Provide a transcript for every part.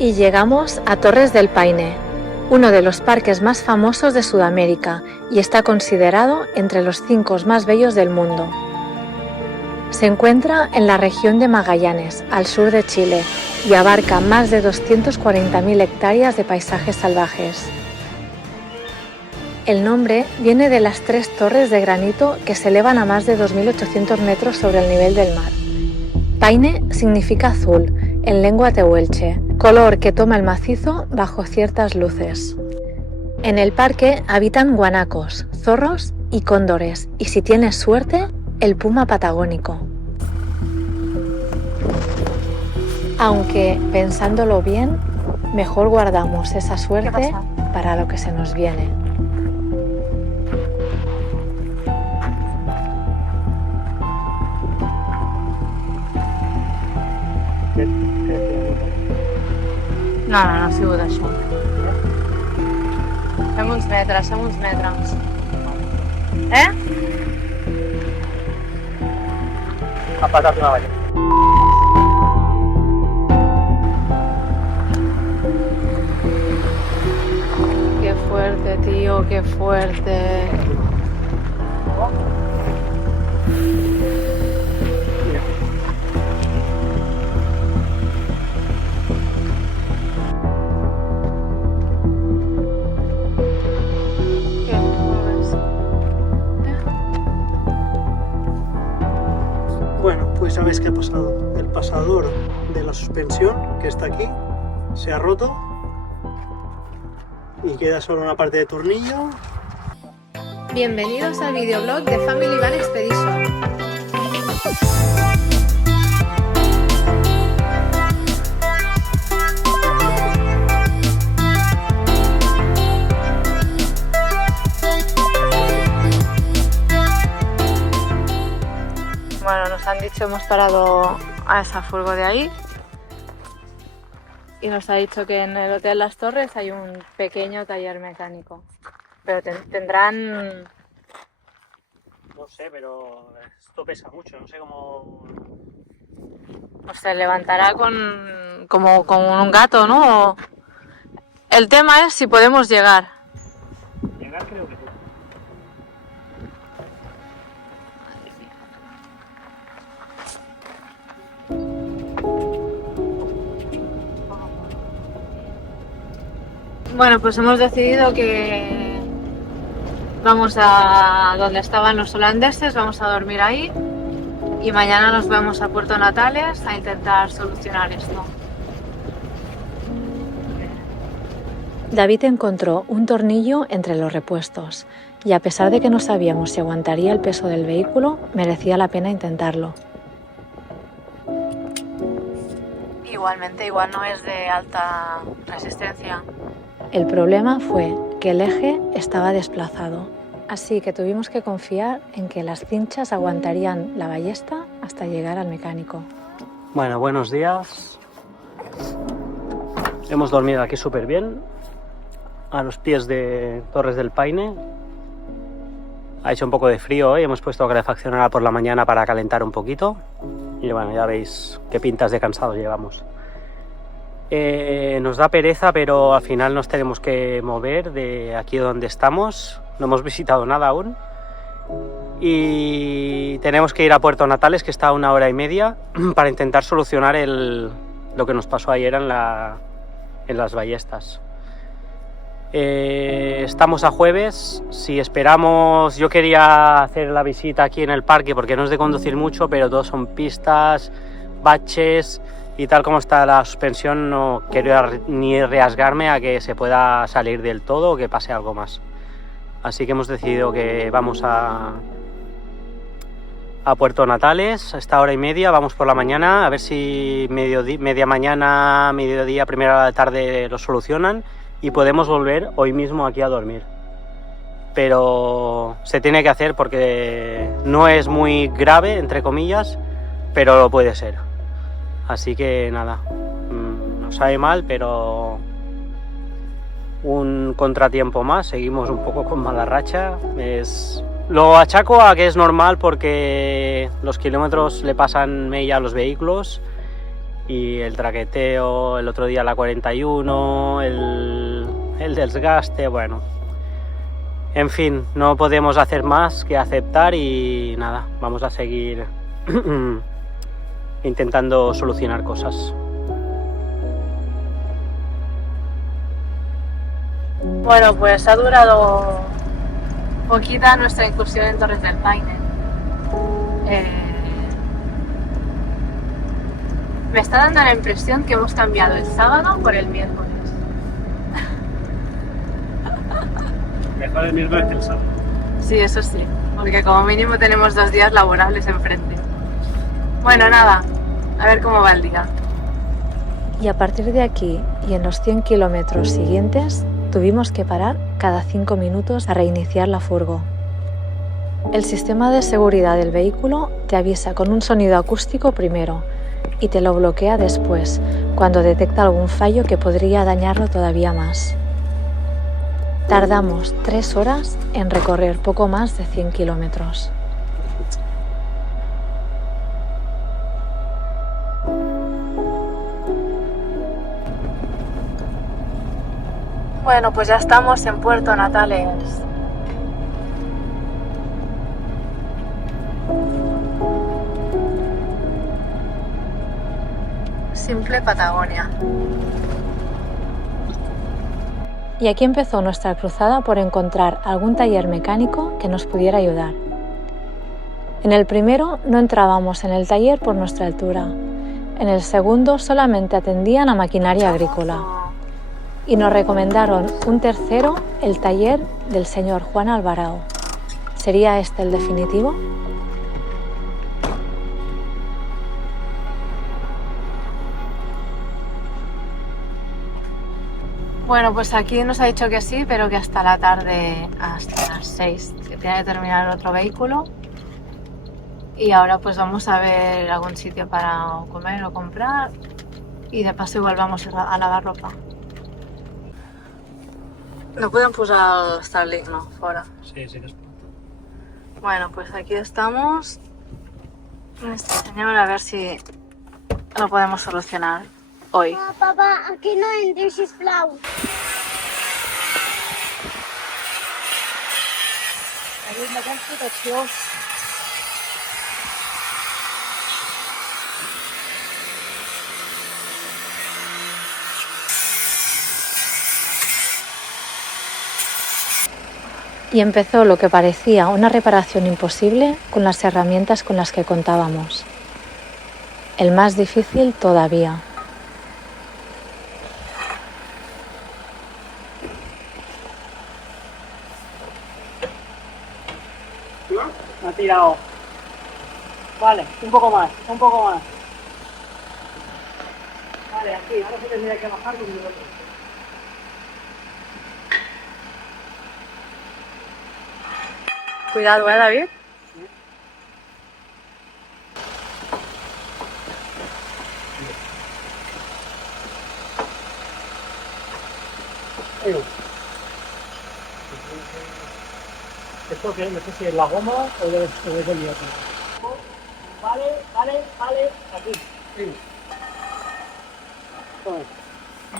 Y llegamos a Torres del Paine, uno de los parques más famosos de Sudamérica y está considerado entre los 5 más bellos del mundo. Se encuentra en la región de Magallanes, al sur de Chile, y abarca más de 240.000 hectáreas de paisajes salvajes. El nombre viene de las 3 torres de granito que se elevan a más de 2.800 metros sobre el nivel del mar. Paine significa azul, en lengua tehuelche, color que toma el macizo bajo ciertas luces. En el parque habitan guanacos, zorros y cóndores, y si tienes suerte, el puma patagónico. Aunque, pensándolo bien, mejor guardamos esa suerte para lo que se nos viene. No ha sigut això. Fem uns metres. Ha patat una ballena. Qué fuerte, tío, qué fuerte. Bueno, pues ¿sabéis qué ha pasado? El pasador de la suspensión, que está aquí, se ha roto y queda solo una parte de tornillo. Bienvenidos al videoblog de Family Van Expedition. Bueno, nos han dicho, hemos parado a esa furgo de ahí y nos ha dicho que en el Hotel Las Torres hay un pequeño taller mecánico, pero tendrán... No sé, pero esto pesa mucho, no sé cómo... O se levantará como un gato, ¿no? El tema es si podemos llegar. Llegar creo que sí. Bueno, pues hemos decidido que vamos a donde estaban los holandeses, vamos a dormir ahí y mañana nos vamos a Puerto Natales a intentar solucionar esto. David encontró un tornillo entre los repuestos y a pesar de que no sabíamos si aguantaría el peso del vehículo, merecía la pena intentarlo. Igualmente, igual no es de alta resistencia. El problema fue que el eje estaba desplazado, así que tuvimos que confiar en que las cinchas aguantarían la ballesta hasta llegar al mecánico. Bueno, buenos días. Hemos dormido aquí súper bien, a los pies de Torres del Paine. Ha hecho un poco de frío hoy, hemos puesto calefacción por la mañana para calentar un poquito. Y bueno, ya veis qué pintas de cansados llevamos. Nos da pereza, pero al final nos tenemos que mover de aquí donde estamos. No hemos visitado nada aún. Y tenemos que ir a Puerto Natales, que está a 1 hora y media, para intentar solucionar lo que nos pasó ayer en las ballestas. Estamos a jueves. Si esperamos, yo quería hacer la visita aquí en el parque porque no es de conducir mucho, pero todos son pistas, baches y tal como está la suspensión no quiero ni arriesgarme a que se pueda salir del todo o que pase algo más. Así que hemos decidido que vamos a Puerto Natales a esta 1 hora y media, vamos por la mañana, a ver si media mañana, mediodía, primera hora de la tarde lo solucionan y podemos volver hoy mismo aquí a dormir. Pero se tiene que hacer porque no es muy grave, entre comillas, pero lo puede ser. Así que nada, nos sabe mal, pero un contratiempo más, seguimos un poco con mala racha. Lo achaco a que es normal porque los kilómetros le pasan mella a los vehículos y el traqueteo, el otro día la 41, el desgaste, bueno. En fin, no podemos hacer más que aceptar y nada, vamos a seguir intentando solucionar cosas. Bueno, pues ha durado poquita nuestra incursión en Torres del Paine. Me está dando la impresión que hemos cambiado el sábado por el miércoles. Mejor el miércoles que el sábado. Sí, eso sí, porque como mínimo tenemos 2 días laborables enfrente. Bueno, nada, a ver cómo va el día. Y a partir de aquí y en los 100 kilómetros siguientes, tuvimos que parar cada 5 minutos a reiniciar la furgo. El sistema de seguridad del vehículo te avisa con un sonido acústico primero y te lo bloquea después, cuando detecta algún fallo que podría dañarlo todavía más. Tardamos 3 horas en recorrer poco más de 100 kilómetros. Bueno, pues ya estamos en Puerto Natales. Simple Patagonia. Y aquí empezó nuestra cruzada por encontrar algún taller mecánico que nos pudiera ayudar. En el primero no entrábamos en el taller por nuestra altura. En el segundo solamente atendían a maquinaria agrícola. Y nos recomendaron un tercero, el taller del señor Juan Alvarado. ¿Sería este el definitivo? Bueno, pues aquí nos ha dicho que sí, pero que hasta la tarde, hasta las 6, que tiene que terminar otro vehículo. Y ahora pues vamos a ver algún sitio para comer o comprar. Y de paso igual vamos a lavar ropa. No podem posar el Starlink, no? Fora. Sí, sí que es. Bueno, pues aquí estamos. Este señor, a ver si lo podemos solucionar hoy. No, papá, aquí no entres, sisplau. Aquí me tens protecció. Y empezó lo que parecía una reparación imposible con las herramientas con las que contábamos. El más difícil todavía. Me ha tirado. Vale, un poco más, un poco más. Vale, aquí, ahora se tendría que bajar con el otro. Cuidado, David? ¿Esto qué? No sé si es la goma o es el hierro. Vale, vale, vale, aquí. Sí.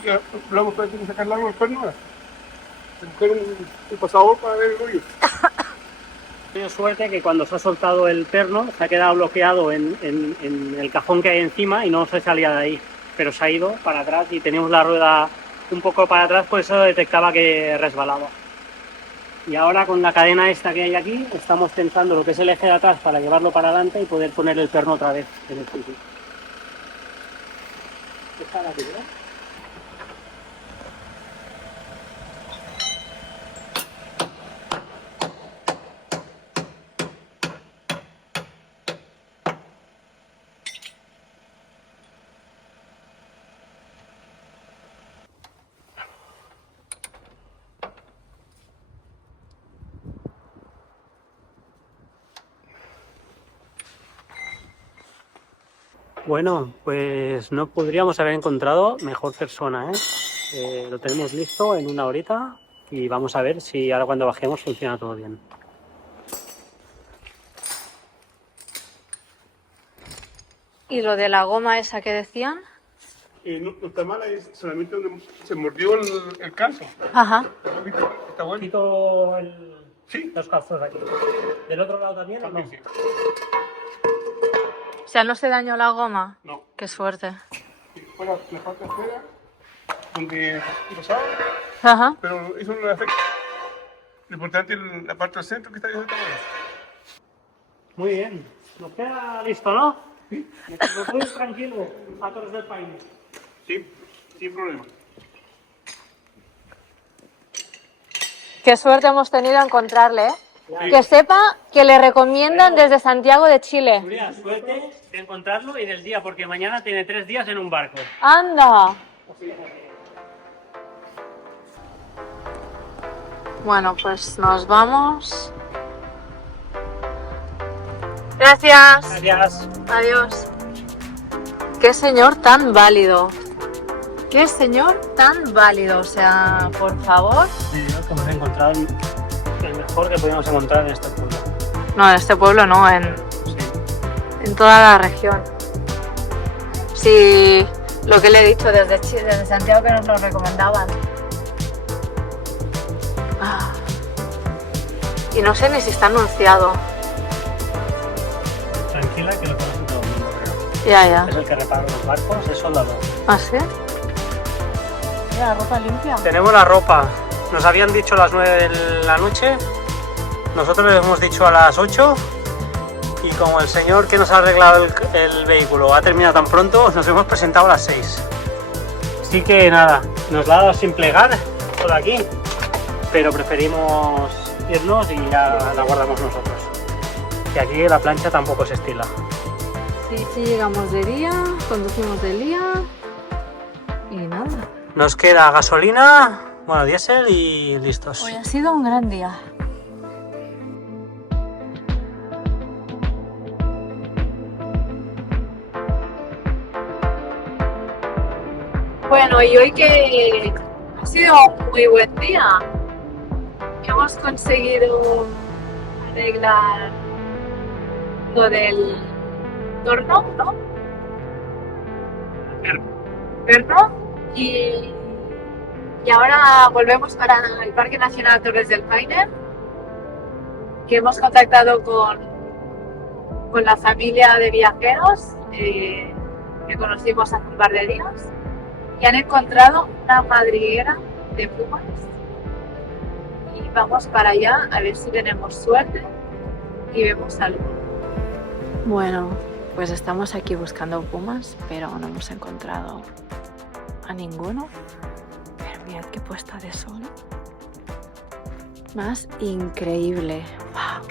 Ya, luego ustedes tienen que sacar largo el perno. Buscar un pasador para ver el hoyo. He tenido suerte que cuando se ha soltado el perno se ha quedado bloqueado en el cajón que hay encima y no se salía de ahí, pero se ha ido para atrás y teníamos la rueda un poco para atrás, por eso detectaba que resbalaba. Y ahora con la cadena esta que hay aquí estamos tensando lo que es el eje de atrás para llevarlo para adelante y poder poner el perno otra vez en el sitio. Está aquí, ¿verdad? Bueno, pues no podríamos haber encontrado mejor persona, ¿eh? Lo tenemos listo en 1 horita y vamos a ver si ahora cuando bajemos funciona todo bien. ¿Y lo de la goma esa que decían? no está mala, es solamente donde se mordió el canto. Ajá. Está bueno. Quito Sí. los calzones aquí. ¿Del otro lado también o no? También sí. O sea, no se dañó la goma. No. Qué suerte. Y fue la parte afuera, donde pasaba, Ajá. pero eso no le afecta. Lo importante es la parte del centro que está ahí de esta manera. Muy bien. Nos queda listo, ¿no? Sí. Nos voy tranquilo a Torres del Paine. Sí, sin problema. Qué suerte hemos tenido a encontrarle, ¿eh? Sí. Que sepa que le recomiendan desde Santiago de Chile. Julia, suerte de encontrarlo y del día, porque mañana tiene 3 días en un barco. ¡Anda! Bueno, pues nos vamos. Gracias. Gracias. Adiós. Qué señor tan válido. Qué señor tan válido. O sea, por favor. Sí, creo que hemos encontrado el mejor que podíamos encontrar en este pueblo. No, en este pueblo no, en Sí. toda la región. Sí, lo que le he dicho desde Santiago que nos lo recomendaban. Ah. Y no sé ni si está anunciado. Tranquila que lo conoce todo el mundo, creo. Ya. Es el que repara los barcos, es soldador. ¿Ah, sí? Mira, ropa limpia. Tenemos la ropa. Nos habían dicho a las 9 de la noche. Nosotros les hemos dicho a las 8. Y como el señor que nos ha arreglado el vehículo ha terminado tan pronto, nos hemos presentado a las 6. Así que nada, nos la ha dado sin plegar por aquí. Pero preferimos irnos y ya la guardamos nosotros. Y aquí la plancha tampoco se estila. Sí, llegamos de día, conducimos del día y nada. Nos queda gasolina, bueno, diésel y listos. Hoy ha sido un gran día. Bueno, y hoy que ha sido un muy buen día. Hemos conseguido arreglar lo del torno, ¿no? Perno. Y ahora volvemos para el Parque Nacional Torres del Paine, que hemos contactado con la familia de viajeros que conocimos hace un par de días y han encontrado una madriguera de pumas y vamos para allá a ver si tenemos suerte y vemos algo. Bueno, pues estamos aquí buscando pumas, pero no hemos encontrado a ninguno. Pero mirad qué puesta de sol más increíble. ¡Wow!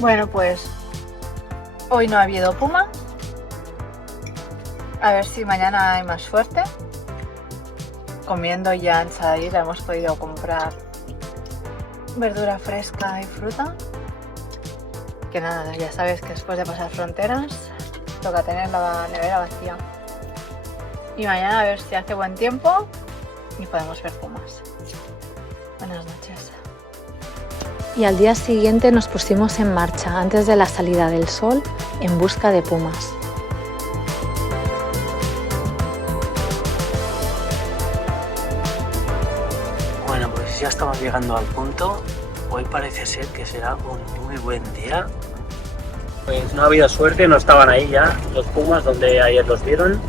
Bueno, pues hoy no ha habido puma. A ver si mañana hay más suerte. Comiendo ya en Saladilla hemos podido comprar verdura fresca y fruta. Que nada, ya sabes que después de pasar fronteras toca tener la nevera vacía. Y mañana a ver si hace buen tiempo y podemos ver pumas. Buenas noches. Y al día siguiente nos pusimos en marcha antes de la salida del sol en busca de pumas. Bueno, pues ya estamos llegando al punto. Hoy parece ser que será un muy buen día. Pues no ha habido suerte, no estaban ahí ya los pumas donde ayer los vieron.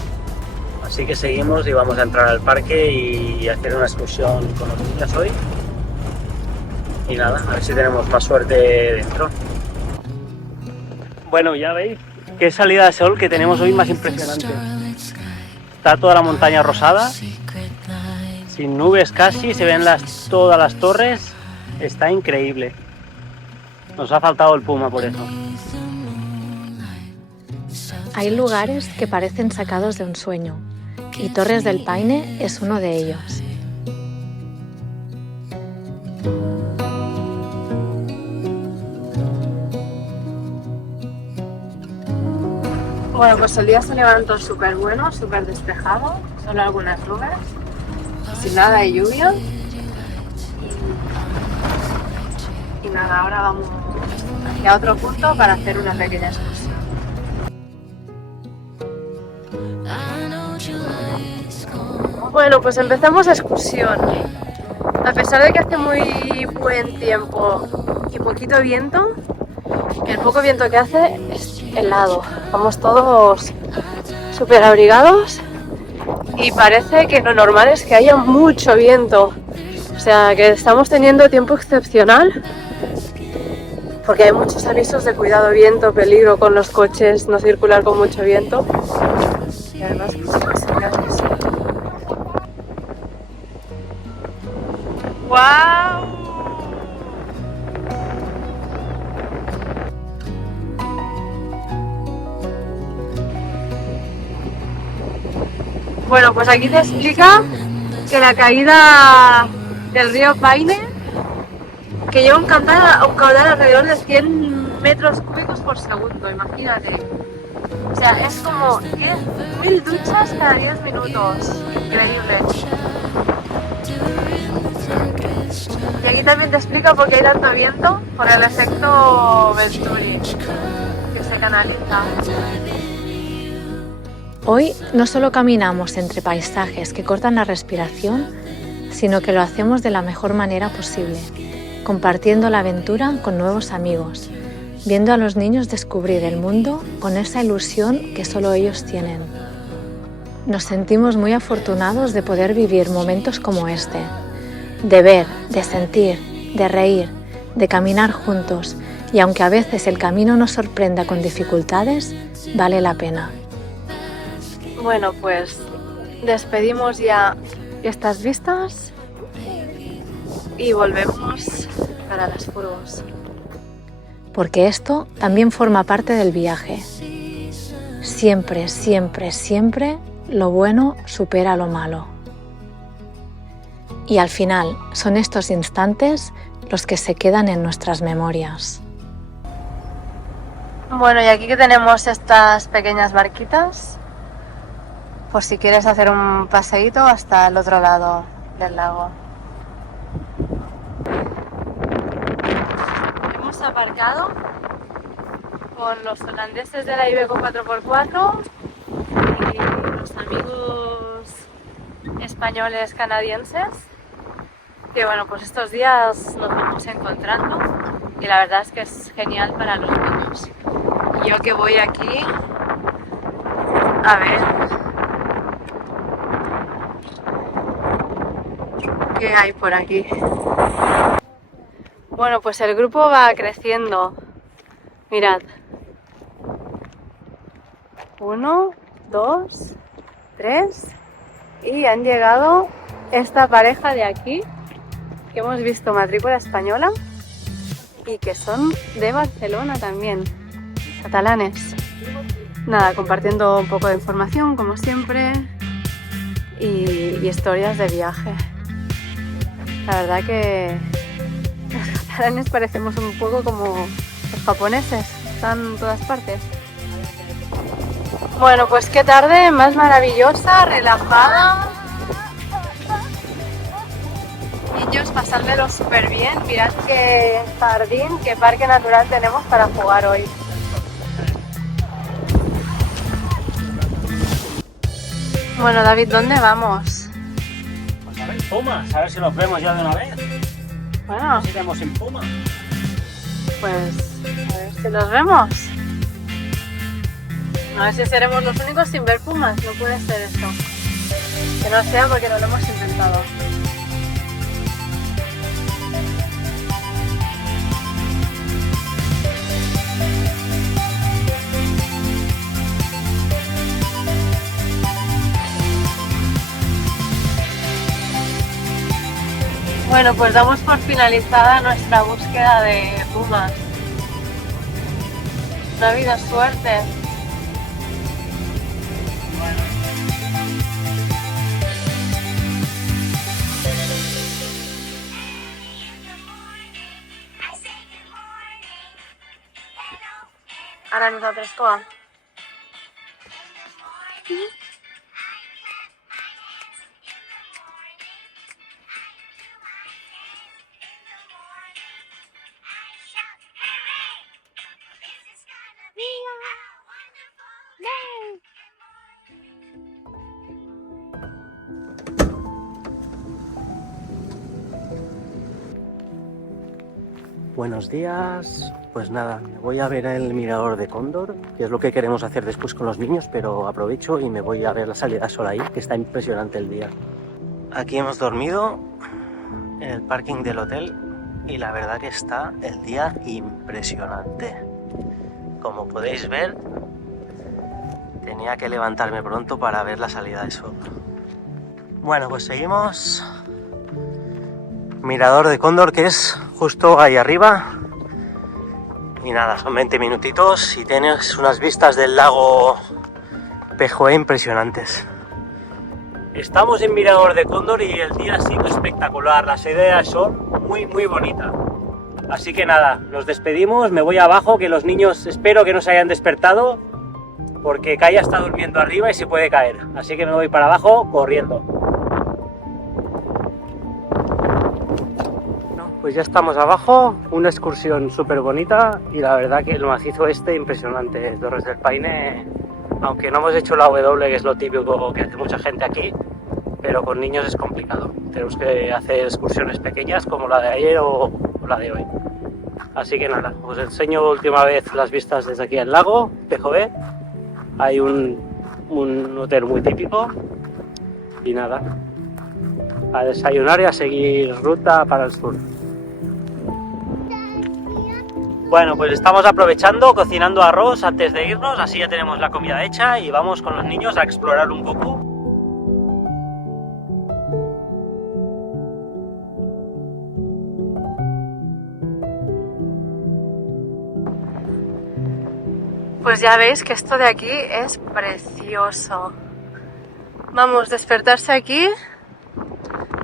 Así que seguimos y vamos a entrar al parque y hacer una excursión con los niños hoy. Y nada, a ver si tenemos más suerte dentro. Bueno, ya veis qué salida de sol que tenemos hoy más impresionante. Está toda la montaña rosada, sin nubes casi, se ven todas las torres. Está increíble. Nos ha faltado el puma por eso. Hay lugares que parecen sacados de un sueño y Torres del Paine es uno de ellos. Bueno, pues el día se levantó súper bueno, súper despejado, solo algunas nubes, sin nada de lluvia. Y Y nada, ahora vamos hacia otro punto para hacer una pequeña excursión. Bueno, pues empezamos la excursión. A pesar de que hace muy buen tiempo y poquito viento, el poco viento que hace es helado. Vamos todos súper abrigados y parece que lo normal es que haya mucho viento. O sea, que estamos teniendo tiempo excepcional porque hay muchos avisos de cuidado viento, peligro con los coches, no circular con mucho viento. Y además, ¡guau! Bueno, pues aquí te explica que la caída del río Paine, que lleva un caudal alrededor de 100 metros cúbicos por segundo, imagínate. O sea, es como 10.000 duchas cada 10 minutos. Increíble. Y aquí también te explica por qué hay tanto viento, por el efecto Venturi, que se canaliza. Hoy no solo caminamos entre paisajes que cortan la respiración, sino que lo hacemos de la mejor manera posible, compartiendo la aventura con nuevos amigos, viendo a los niños descubrir el mundo con esa ilusión que solo ellos tienen. Nos sentimos muy afortunados de poder vivir momentos como este, de ver, de sentir, de reír, de caminar juntos, y aunque a veces el camino nos sorprenda con dificultades, vale la pena. Bueno, pues despedimos ya estas vistas y volvemos para las furgos. Porque esto también forma parte del viaje. Siempre, siempre, siempre lo bueno supera lo malo. Y al final son estos instantes los que se quedan en nuestras memorias. Bueno, y aquí que tenemos estas pequeñas barquitas, por si quieres hacer un paseíto hasta el otro lado del lago. Hemos aparcado con los holandeses de la Iveco 4x4 y los amigos españoles canadienses, que bueno, pues estos días nos vamos encontrando y la verdad es que es genial para los niños. Y yo que voy aquí a ver qué hay por aquí. Bueno, pues el grupo va creciendo. Mirad. 1, 2, 3 y han llegado esta pareja de aquí que hemos visto matrícula española y que son de Barcelona también, catalanes. Nada, compartiendo un poco de información como siempre y historias de viaje. La verdad que los catalanes parecemos un poco como los japoneses, están en todas partes. Bueno, pues qué tarde más maravillosa, relajada. Niños, pasármelo súper bien. Mirad qué jardín, qué parque natural tenemos para jugar hoy. Bueno, David, ¿dónde vamos? Pues a ver, Pumas, a ver si los vemos ya de una vez. Bueno, A ver si vemos en Puma. pues a ver si los vemos. A ver si seremos los únicos sin ver pumas, no puede ser esto. Que no sea porque no lo hemos inventado. Bueno, pues damos por finalizada nuestra búsqueda de pumas. No ha habido suerte. Ara nosaltres com? Buenos días, pues nada, me voy a ver el mirador de Cóndor, que es lo que queremos hacer después con los niños, pero aprovecho y me voy a ver la salida de sol ahí, que está impresionante el día. Aquí hemos dormido en el parking del hotel y la verdad que está el día impresionante. Como podéis ver, tenía que levantarme pronto para ver la salida de sol. Bueno, pues seguimos. Mirador de Cóndor, que es justo ahí arriba. Y nada, son 20 minutitos y tienes unas vistas del lago Pejoé impresionantes. Estamos en Mirador de Cóndor y el día ha sido espectacular. La salida de sol muy bonita. Así que nada, nos despedimos, me voy abajo, que los niños espero que no se hayan despertado, porque Kaya está durmiendo arriba y se puede caer. Así que me voy para abajo corriendo. Pues ya estamos abajo, una excursión súper bonita y la verdad que el macizo impresionante, Torres del Paine, aunque no hemos hecho la W, que es lo típico que hace mucha gente aquí, pero con niños es complicado. Tenemos que hacer excursiones pequeñas como la de ayer o la de hoy. Así que nada, os enseño última vez las vistas desde aquí al lago Pejoé. Hay un hotel muy típico y nada, a desayunar y a seguir ruta para el sur. Bueno, pues estamos aprovechando, cocinando arroz antes de irnos, así ya tenemos la comida hecha y vamos con los niños a explorar un poco. Pues ya veis que esto de aquí es precioso. Vamos, despertarse aquí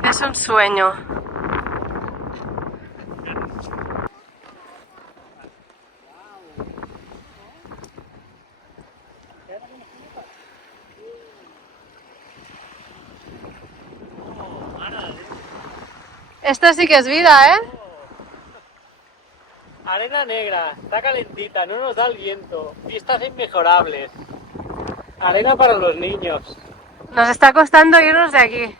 es un sueño. Esto sí que es vida, ¿eh? Arena negra, está calentita, no nos da el viento, vistas inmejorables. Arena para los niños. Nos está costando irnos de aquí.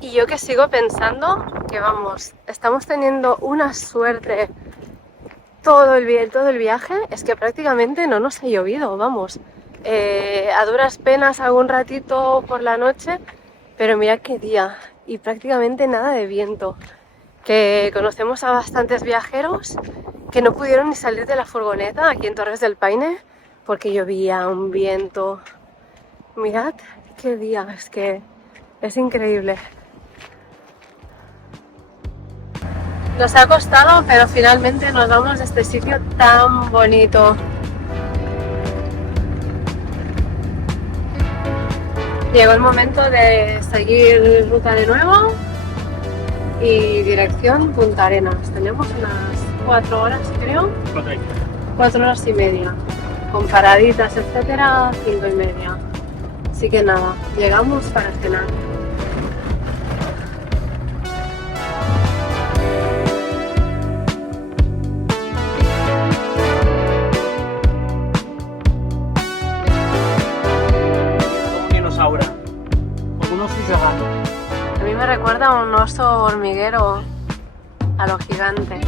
Y yo que sigo pensando que vamos, estamos teniendo una suerte todo el viaje, es que prácticamente no nos ha llovido, vamos. A duras penas algún ratito por la noche, pero mirad qué día y prácticamente nada de viento. Que conocemos a bastantes viajeros que no pudieron ni salir de la furgoneta aquí en Torres del Paine porque llovía, un viento. Mirad qué día, es que es increíble. Nos ha costado, pero finalmente nos vamos de este sitio tan bonito. Llegó el momento de seguir ruta de nuevo y dirección Punta Arenas. Tenemos unas 4 horas, creo. 4 horas y media. Con paraditas, etcétera, 5 y media. Así que nada, llegamos para cenar. A mí me recuerda a un oso hormiguero a lo gigante.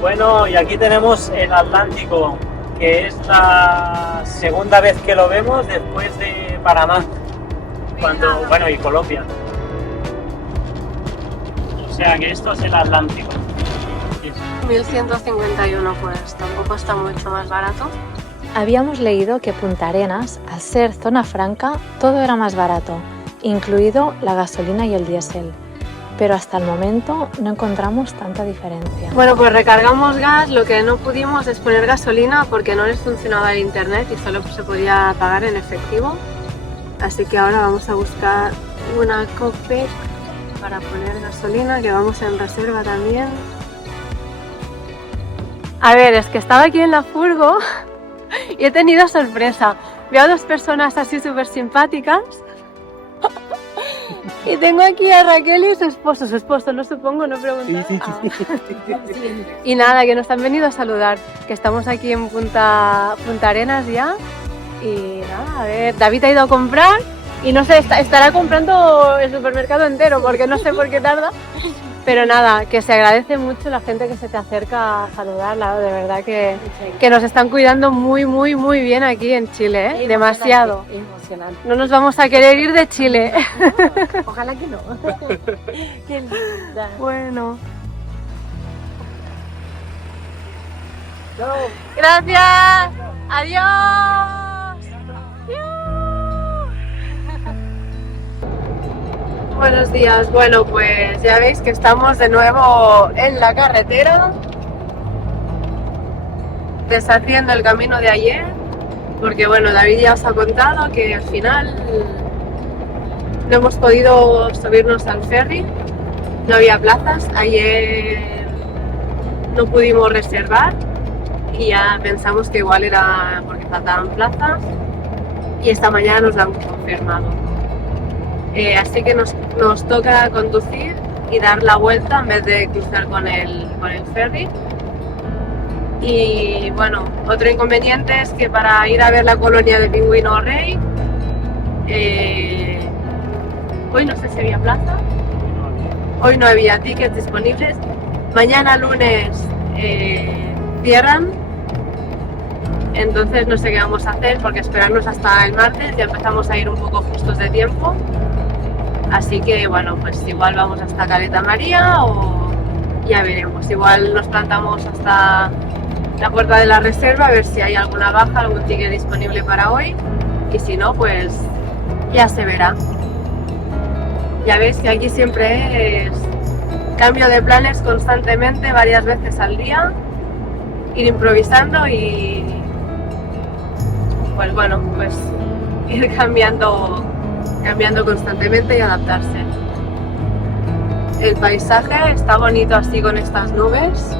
Bueno, y aquí tenemos el Atlántico, que es la segunda vez que lo vemos después de Panamá, y Colombia. O sea que esto es el Atlántico. 1151, pues tampoco está mucho más barato. Habíamos leído que Punta Arenas, al ser zona franca, todo era más barato, incluido la gasolina y el diésel. Pero hasta el momento no encontramos tanta diferencia. Bueno, pues recargamos gas, lo que no pudimos es poner gasolina porque no les funcionaba el internet y solo se podía pagar en efectivo. Así que ahora vamos a buscar una cockpit para poner gasolina, que vamos en reserva también. A ver, es que estaba aquí en la furgo y he tenido sorpresa. Veo a dos personas así súper simpáticas y tengo aquí a Raquel y su esposo, no supongo, no pregunté. Y nada, que nos han venido a saludar, que estamos aquí en Punta Arenas ya. Y nada, a ver, David ha ido a comprar y no sé, estará comprando el supermercado entero porque no sé por qué tarda. Pero nada, que se agradece mucho la gente que se te acerca a saludarla, de verdad que nos están cuidando muy bien aquí en Chile, ¿eh? Demasiado. Emocionante. No nos vamos a querer ir de Chile. Ojalá que no. Qué linda. Bueno. Gracias. Adiós. Buenos días, bueno pues ya veis que estamos de nuevo en la carretera deshaciendo el camino de ayer porque bueno, David ya os ha contado que al final no hemos podido subirnos al ferry, no había plazas, ayer no pudimos reservar y ya pensamos que igual era porque faltaban plazas y esta mañana nos la hemos confirmado. Así que nos toca conducir y dar la vuelta en vez de cruzar con el ferry. Y bueno, otro inconveniente es que para ir a ver la colonia de Pingüino Rey, hoy no sé si había plaza, hoy no había tickets disponibles. Mañana lunes cierran, entonces no sé qué vamos a hacer porque esperarnos hasta el martes, ya empezamos a ir un poco justos de tiempo. Así que bueno, pues igual vamos hasta Caleta María o ya veremos. Igual nos plantamos hasta la puerta de la reserva a ver si hay alguna baja, algún ticket disponible para hoy. Y si no, pues ya se verá. Ya veis que aquí siempre es cambio de planes constantemente, varias veces al día. Ir improvisando y pues bueno, pues ir cambiando constantemente y adaptarse. El paisaje está bonito así con estas nubes,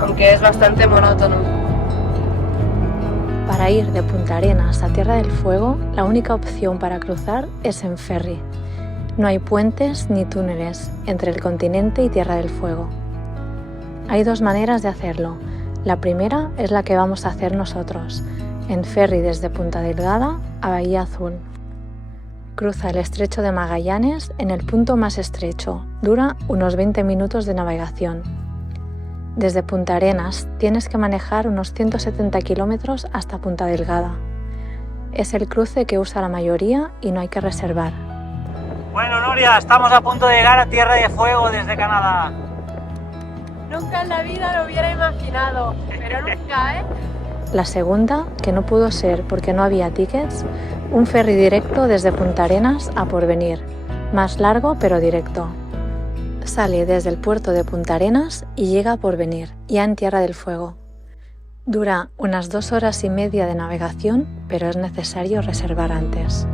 aunque es bastante monótono. Para ir de Punta Arenas a Tierra del Fuego, la única opción para cruzar es en ferry. No hay puentes ni túneles entre el continente y Tierra del Fuego. Hay dos maneras de hacerlo. La primera es la que vamos a hacer nosotros, en ferry desde Punta Delgada a Bahía Azul. Cruza el estrecho de Magallanes en el punto más estrecho, dura unos 20 minutos de navegación. Desde Punta Arenas tienes que manejar unos 170 kilómetros hasta Punta Delgada. Es el cruce que usa la mayoría y no hay que reservar. Bueno, Nuria, estamos a punto de llegar a Tierra de Fuego desde Canadá. Nunca en la vida lo hubiera imaginado, pero nunca, ¿eh? La segunda, que no pudo ser porque no había tickets, un ferry directo desde Punta Arenas a Porvenir, más largo pero directo. Sale desde el puerto de Punta Arenas y llega a Porvenir, ya en Tierra del Fuego. Dura unas 2 horas y media de navegación, pero es necesario reservar antes.